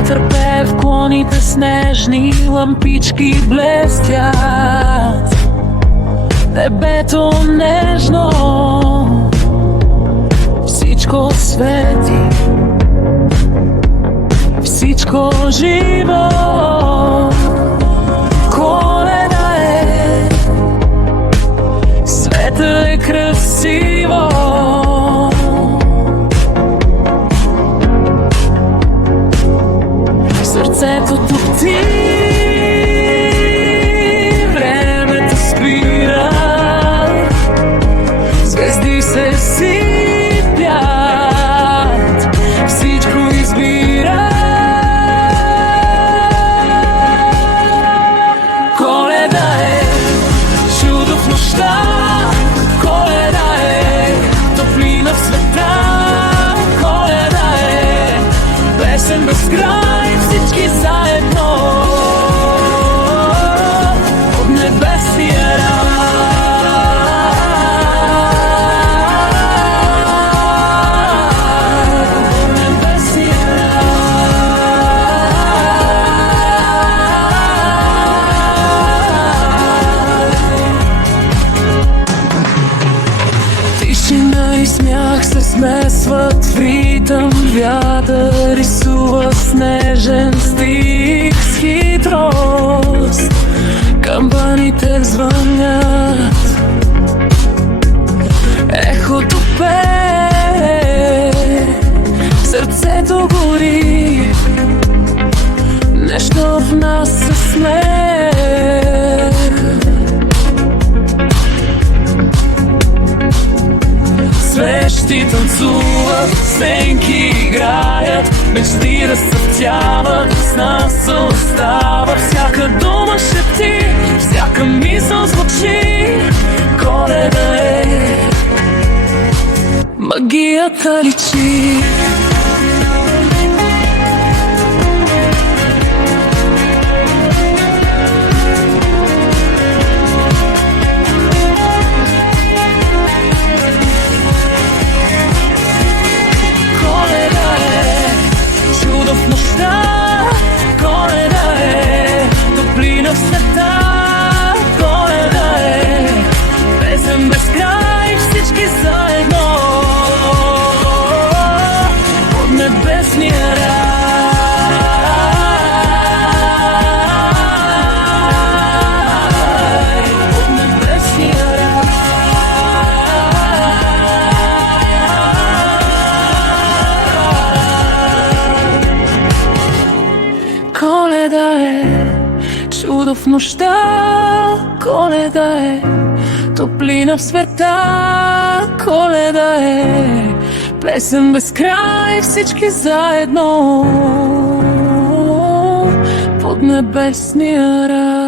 Вятър пее в клоните, снежни лампички блестят. Небето нежно, всичко свети, всичко живо. Коледа е, света е красиво. Сърцето топти, времето спира, звезди се сипят, всичко избира. Коледа е чудо в нощта, коледа е топлина в света, коледа е песен без край, всички заедно от небесния рай. От небесния рай. Тишина и смях се смесват в ритъм, вятър рисува снежен стих с хитрост. Камбаните звънят, ехото пее, сърцето гори, нещо в нас се смее. Свещи танцуват, сенки играят, мечти разцъфтяват, с нас остава. Всяка дума шепти, всяка мисъл звучи. Коледа е, магията личи. В нощта, коледа е топлина в света, коледа е песен без край, всички заедно от небесния рай. От небесния рай. Коледа е чудо в нощта, коледа е топлина в света, коледа е песен без край, всички заедно под небесния рай.